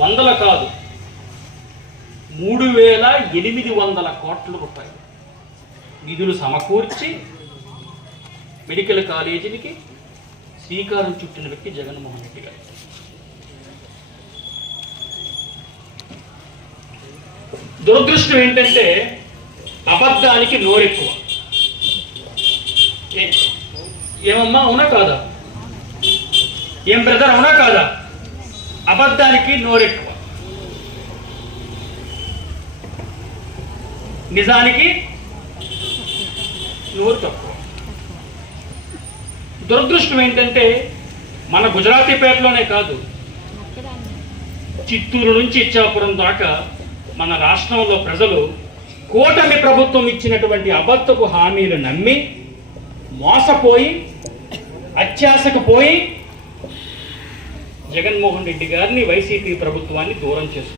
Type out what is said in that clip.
వందల కాదు 3,800 కోట్ల రూపాయలు నిధులు సమకూర్చి మెడికల్ కాలేజీకి శ్రీకారం చుట్టిన వ్యక్తి జగన్మోహన్ రెడ్డి గారు. దురదృష్టం ఏంటంటే అబద్ధానికి నోరెక్కువ. ఏమమ్మా, అవునా కాదా? ఏం బ్రదర్, అవునా కాదా? అబద్ధానికి నోరెక్కువ, నిజానికి నోరు తక్కువ. దురదృష్టం ఏంటంటే మన గుజరాతీపేటలోనే కాదు, చిత్తూరు నుంచి ఇచ్చాపురం దాకా మన రాష్ట్రంలో ప్రజలు కూటమి ప్రభుత్వం ఇచ్చినటువంటి అబద్ధపు హామీలు నమ్మి మోసపోయి అత్యాశకు పోయి జగన్మోహన్ రెడ్డి గారిని, వైసీపీ ప్రభుత్వాన్ని దూరం చేస్తారు.